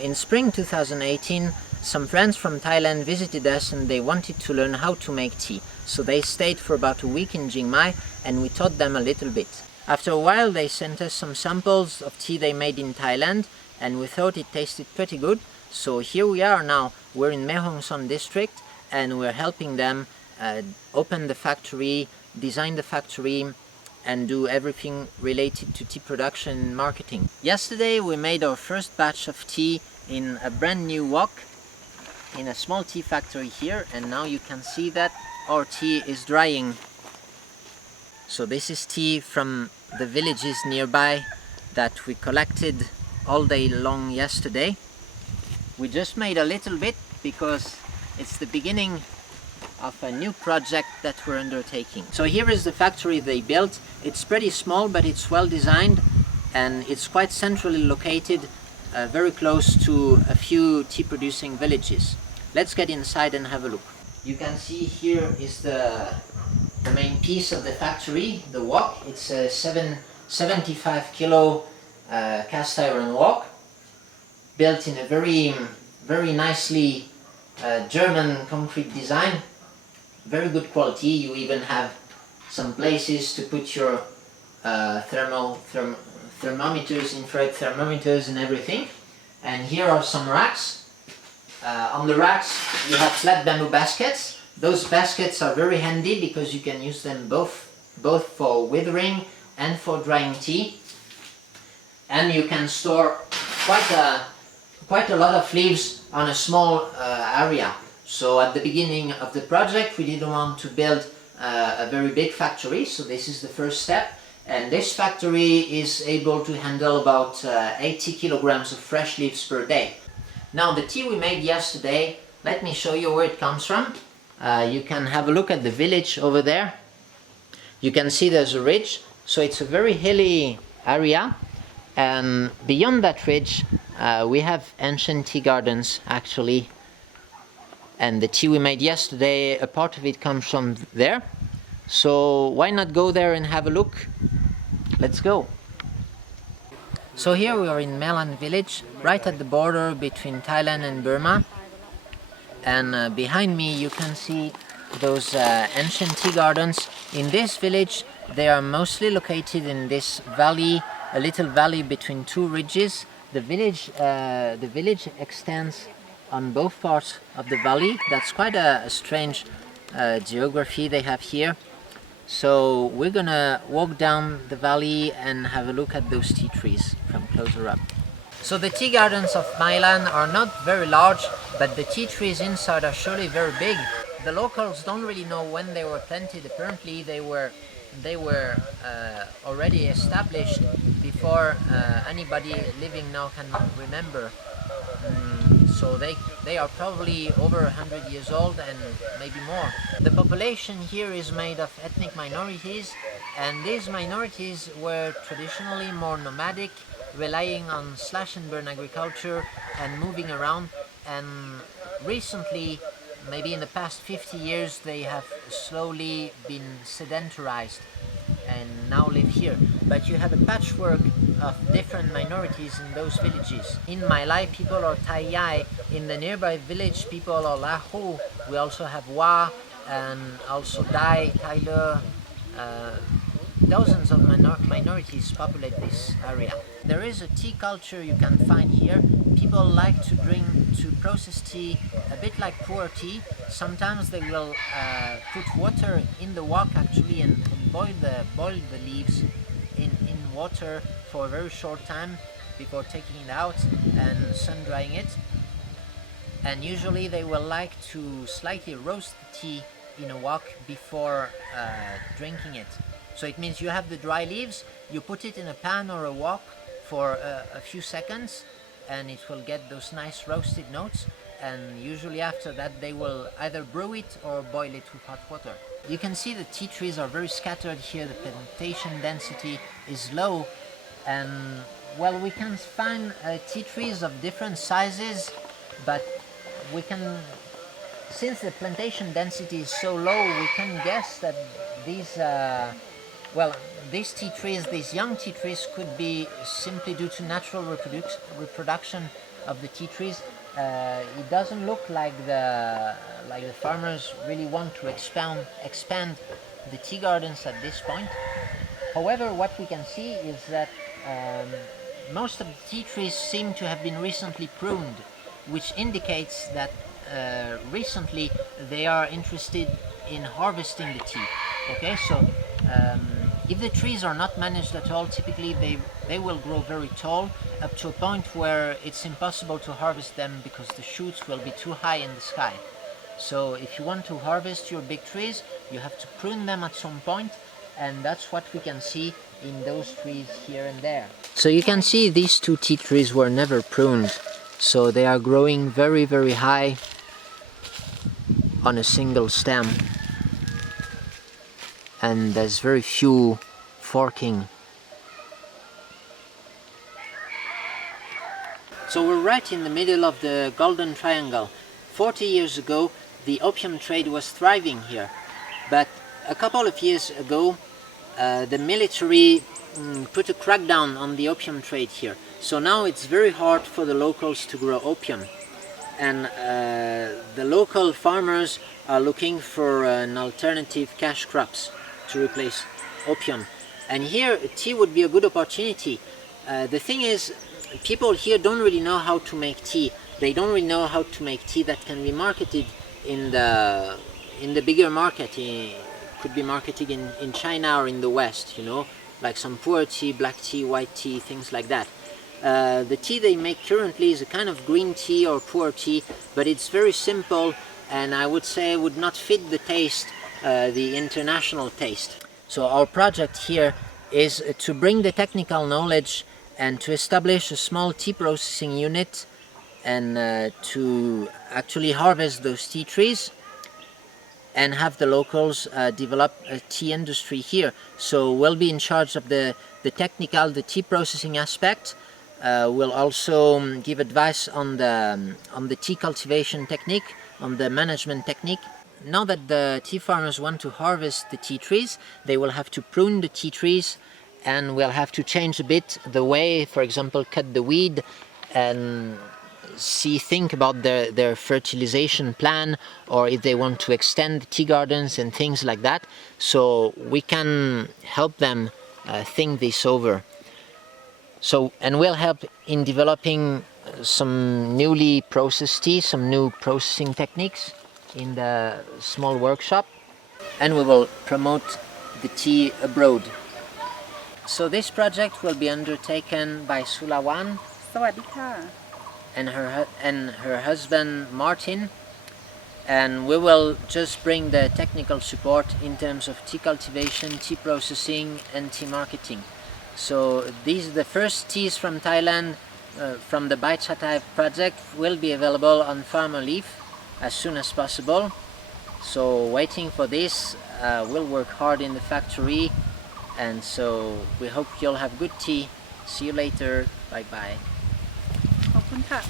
In spring 2018, some friends from Thailand visited us and they wanted to learn how to make tea. So they stayed for about a week in Chiang Mai and we taught them a little bit. After a while they sent us some samples of tea they made in Thailand and we thought it tasted pretty good. So here we are now. We're in Mae Hong Son district and we're helping them open the factory, design the factory, and do everything related to tea production and marketing. Yesterday we made our first batch of tea in a brand new wok in a small tea factory here, and now you can see that our tea is drying. So this is tea from the villages nearby that we collected all day long yesterday. We just made a little bit because it's the beginning of a new project that we're undertaking. So here is the factory they built. It's pretty small, but it's well designed and it's quite centrally located, very close to a few tea producing villages. Let's get inside and have a look. You can see here is the main piece of the factory, the wok. It's a 75 kilo cast iron wok built in a very nicely German concrete design. Very good quality. You even have some places to put your thermometers, infrared thermometers and everything. And here are some racks. On the racks you have flat bamboo baskets. Those baskets are very handy because you can use them both for withering and for drying tea. And you can store quite a lot of leaves on a small area. So at the beginning of the project we didn't want to build a very big factory, so this is the first step. And this factory is able to handle about 80 kilograms of fresh leaves per day. Now the tea we made yesterday, let me show you where it comes from. You can have a look at the village over there. You can see there's a ridge, so it's a very hilly area. And beyond that ridge we have ancient tea gardens actually. And the tea we made yesterday, a part of it comes from there. So why not go there and have a look? Let's go. So here we are in Melan village, right at the border between Thailand and Burma. And behind me you can see those ancient tea gardens. In this village they are mostly located in this valley, a little valley between two ridges. The village extends on both parts of the valley. That's quite a strange geography they have here. So we're gonna walk down the valley and have a look at those tea trees from closer up. So the tea gardens of Thailand are not very large, but the tea trees inside are surely very big. The locals don't really know when they were planted. Apparently they were already established before anybody living now can remember. So they are probably over 100 years old and maybe more. The population here is made of ethnic minorities, and these minorities were traditionally more nomadic, relying on slash and burn agriculture and moving around. And recently, maybe in the past 50 years, they have slowly been sedentarized and now live here. But you have a patchwork of different minorities in those villages. In My Lai, people are Thai Yai. In the nearby village, people are Lahu. We also have Wa and also Dai, Tyler. Dozens of minorities populate this area. There is a tea culture you can find here. People like to process tea a bit like pour tea. Sometimes they will put water in the wok actually and boil the leaves in water for a very short time before taking it out and sun drying it. And usually they will like to slightly roast the tea in a wok before drinking it. So it means you have the dry leaves, you put it in a pan or a wok for a few seconds and it will get those nice roasted notes, and usually after that they will either brew it or boil it with hot water. You can see the tea trees are very scattered here. The plantation density is low, and well, we can find tea trees of different sizes, but since the plantation density is so low, we can guess that these young tea trees could be simply due to natural reproduction of the tea trees. It doesn't look like the farmers really want to expand the tea gardens at this point. However, what we can see is that most of the tea trees seem to have been recently pruned, which indicates that recently they are interested in harvesting the tea. Okay, so if the trees are not managed at all, typically they will grow very tall up to a point where it's impossible to harvest them because the shoots will be too high in the sky. So if you want to harvest your big trees, you have to prune them at some point, and that's what we can see in those trees here and there. So you can see these two tea trees were never pruned, so they are growing very, very high on a single stem, and there's very few forking. So we're right in the middle of the Golden Triangle. 40 years ago the opium trade was thriving here, but a couple of years ago the military put a crackdown on the opium trade here. So now it's very hard for the locals to grow opium, and the local farmers are looking for an alternative cash crops to replace opium. And here tea would be a good opportunity. The thing is, people here don't really know how to make tea. They don't really know how to make tea that can be marketed in the bigger market. It could be marketed in China or in the West, you know, like some pu'er tea, black tea, white tea, things like that. The tea they make currently is a kind of green tea or pu'er tea, but it's very simple, and I would say would not fit the taste, the international taste. So our project here is to bring the technical knowledge and to establish a small tea processing unit, and to actually harvest those tea trees and have the locals develop a tea industry here. So we'll be in charge of the technical, the tea processing aspect. We'll also give advice on the tea cultivation technique, on the management technique. Now that the tea farmers want to harvest the tea trees, they will have to prune the tea trees, and we'll have to change a bit the way, for example, cut the weed and think about their fertilization plan, or if they want to extend the tea gardens and things like that. So we can help them think this over. So, and we'll help in developing some newly processed tea, some new processing techniques in the small workshop, and we will promote the tea abroad. So this project will be undertaken by Sulawan สวัสดีค่ะ and her husband Martin, and we will just bring the technical support in terms of tea cultivation, tea processing, and tea marketing. So these are the first teas from Thailand, from the Bai Cha Tai project, will be available on Farmer Leaf as soon as possible. So waiting for this, we'll work hard in the factory, and so we hope you'll have good tea. See you later. Bye bye. ขอบคุณค่ะ